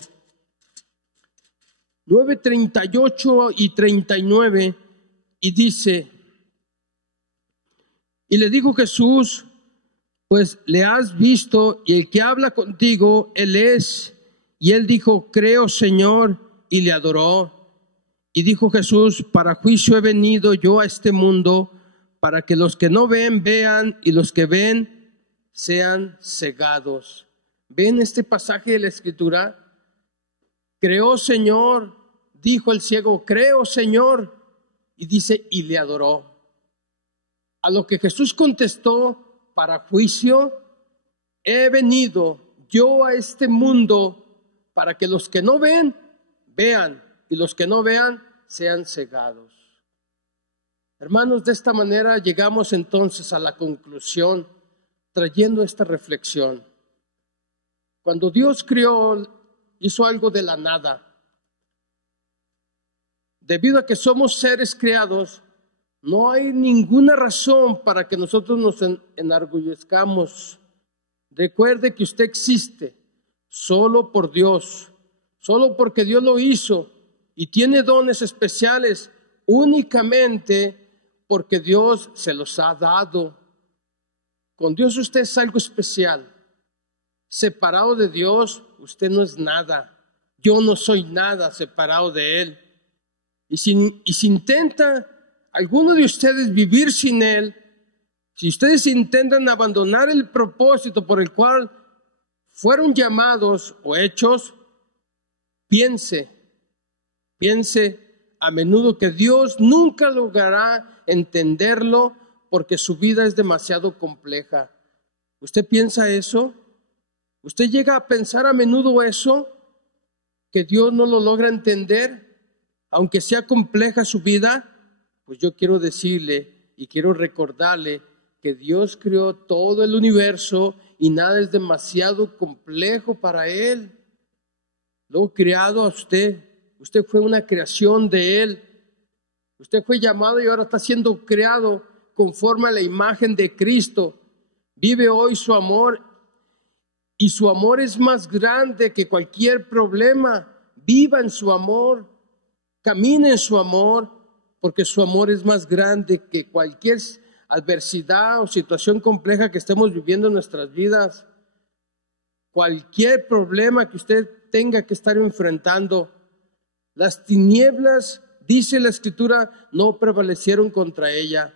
9:38 y 39, y dice, y le dijo Jesús, pues le has visto, y el que habla contigo, él es. Y él dijo, creo, Señor, y le adoró. Y dijo Jesús, para juicio he venido yo a este mundo, para que los que no ven, vean, y los que ven, sean cegados. ¿Ven este pasaje de la Escritura? Creo, Señor, dijo el ciego, creo, Señor. Y dice, y le adoró. A lo que Jesús contestó, para juicio he venido yo a este mundo, para que los que no ven, vean, y los que no vean, sean cegados. Hermanos, de esta manera llegamos entonces a la conclusión, trayendo esta reflexión. Cuando Dios creó, hizo algo de la nada. Debido a que somos seres creados, no hay ninguna razón para que nosotros nos enorgullezcamos. Recuerde que usted existe solo por Dios, solo porque Dios lo hizo, y tiene dones especiales únicamente porque Dios se los ha dado. Con Dios usted es algo especial. Separado de Dios, usted no es nada. Yo no soy nada separado de Él. Y si intenta alguno de ustedes vivir sin Él, si ustedes intentan abandonar el propósito por el cual fueron llamados o hechos, piense a menudo que Dios nunca logrará entenderlo porque su vida es demasiado compleja. ¿Usted piensa eso? ¿Usted llega a pensar a menudo eso? ¿Que Dios no lo logra entender? Aunque sea compleja su vida, pues yo quiero decirle y quiero recordarle que Dios creó todo el universo y nada es demasiado complejo para Él. Lo ha creado a usted. Usted fue una creación de Él. Usted fue llamado y ahora está siendo creado conforme a la imagen de Cristo. Vive hoy su amor y su amor es más grande que cualquier problema. Viva en su amor, camine en su amor, porque su amor es más grande que cualquier adversidad o situación compleja que estemos viviendo en nuestras vidas. Cualquier problema que usted tenga que estar enfrentando, las tinieblas dice la Escritura, no prevalecieron contra ella.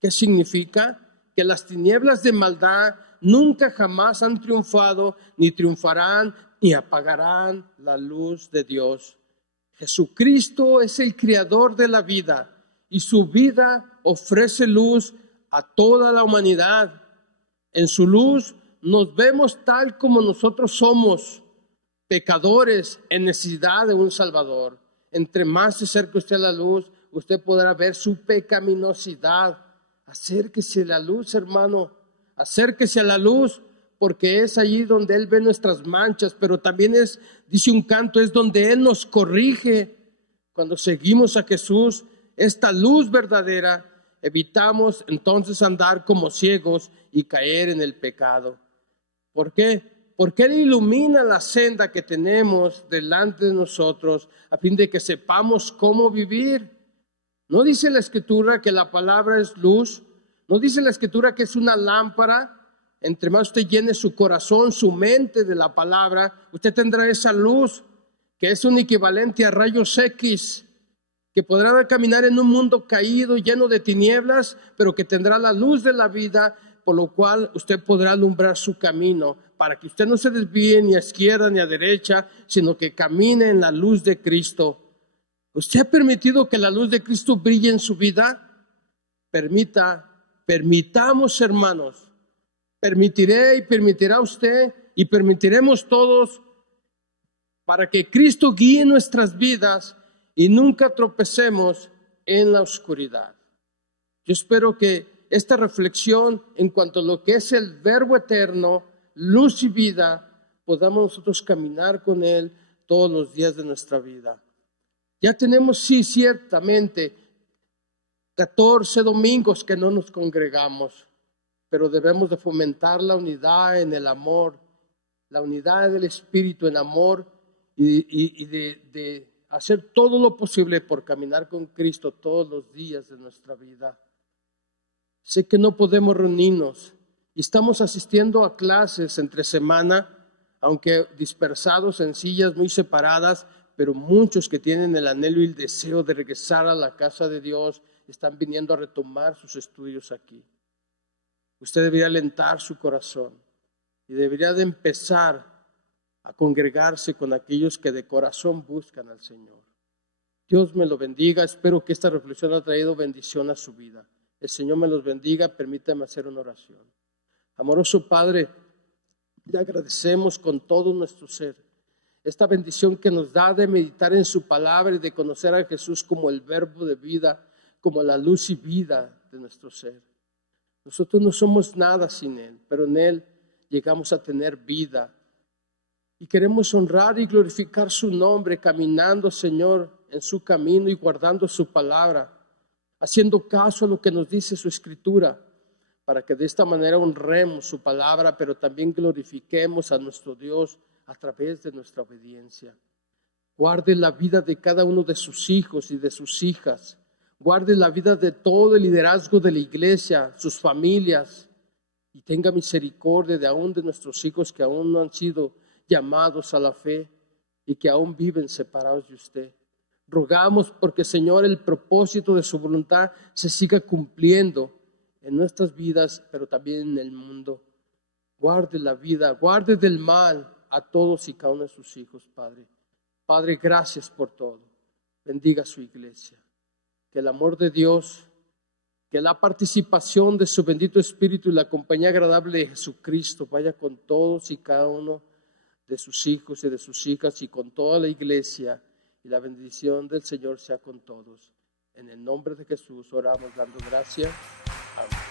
¿Qué significa? Que las tinieblas de maldad nunca jamás han triunfado, ni triunfarán, ni apagarán la luz de Dios. Jesucristo es el creador de la vida y su vida ofrece luz a toda la humanidad. En su luz nos vemos tal como nosotros somos, pecadores en necesidad de un Salvador. Entre más se acerque usted a la luz, usted podrá ver su pecaminosidad. Acérquese a la luz, hermano, acérquese a la luz, porque es allí donde Él ve nuestras manchas, pero también es, dice un canto, es donde Él nos corrige. Cuando seguimos a Jesús, esta luz verdadera, evitamos entonces andar como ciegos y caer en el pecado. ¿Por qué? Porque Él ilumina la senda que tenemos delante de nosotros a fin de que sepamos cómo vivir. ¿No dice la Escritura que la palabra es luz? ¿No dice la Escritura que es una lámpara? Entre más usted llene su corazón, su mente de la palabra, usted tendrá esa luz que es un equivalente a rayos X, que podrá caminar en un mundo caído, lleno de tinieblas, pero que tendrá la luz de la vida, por lo cual usted podrá alumbrar su camino, para que usted no se desvíe ni a izquierda ni a derecha, sino que camine en la luz de Cristo. ¿Usted ha permitido que la luz de Cristo brille en su vida? Permitamos, hermanos. Permitiré y permitirá usted y permitiremos todos para que Cristo guíe nuestras vidas y nunca tropecemos en la oscuridad. Yo espero que esta reflexión en cuanto a lo que es el Verbo eterno, luz y vida, podamos nosotros caminar con Él todos los días de nuestra vida. Ya tenemos, sí, ciertamente, 14 domingos que no nos congregamos, pero debemos de fomentar la unidad en el amor, la unidad del Espíritu en amor y de hacer todo lo posible por caminar con Cristo todos los días de nuestra vida. Sé que no podemos reunirnos y estamos asistiendo a clases entre semana, aunque dispersados en sillas muy separadas, pero muchos que tienen el anhelo y el deseo de regresar a la casa de Dios están viniendo a retomar sus estudios aquí. Usted debería alentar su corazón y debería de empezar a congregarse con aquellos que de corazón buscan al Señor. Dios me lo bendiga. Espero que esta reflexión ha traído bendición a su vida. El Señor me los bendiga. Permítame hacer una oración. Amoroso Padre, le agradecemos con todo nuestro ser esta bendición que nos da de meditar en su palabra y de conocer a Jesús como el verbo de vida, como la luz y vida de nuestro ser. Nosotros no somos nada sin Él, pero en Él llegamos a tener vida. Y queremos honrar y glorificar su nombre, caminando, Señor, en su camino y guardando su palabra, haciendo caso a lo que nos dice su Escritura, para que de esta manera honremos su palabra, pero también glorifiquemos a nuestro Dios a través de nuestra obediencia. Guarde la vida de cada uno de sus hijos y de sus hijas. Guarde la vida de todo el liderazgo de la iglesia, sus familias, y tenga misericordia de aún de nuestros hijos que aún no han sido llamados a la fe y que aún viven separados de usted. Rogamos porque, Señor, el propósito de su voluntad se siga cumpliendo en nuestras vidas, pero también en el mundo. Guarde la vida, guarde del mal a todos y cada uno de sus hijos, Padre. Padre, gracias por todo. Bendiga su iglesia. Que el amor de Dios, que la participación de su bendito Espíritu y la compañía agradable de Jesucristo vaya con todos y cada uno de sus hijos y de sus hijas y con toda la iglesia, y la bendición del Señor sea con todos. En el nombre de Jesús oramos dando gracias. Amén.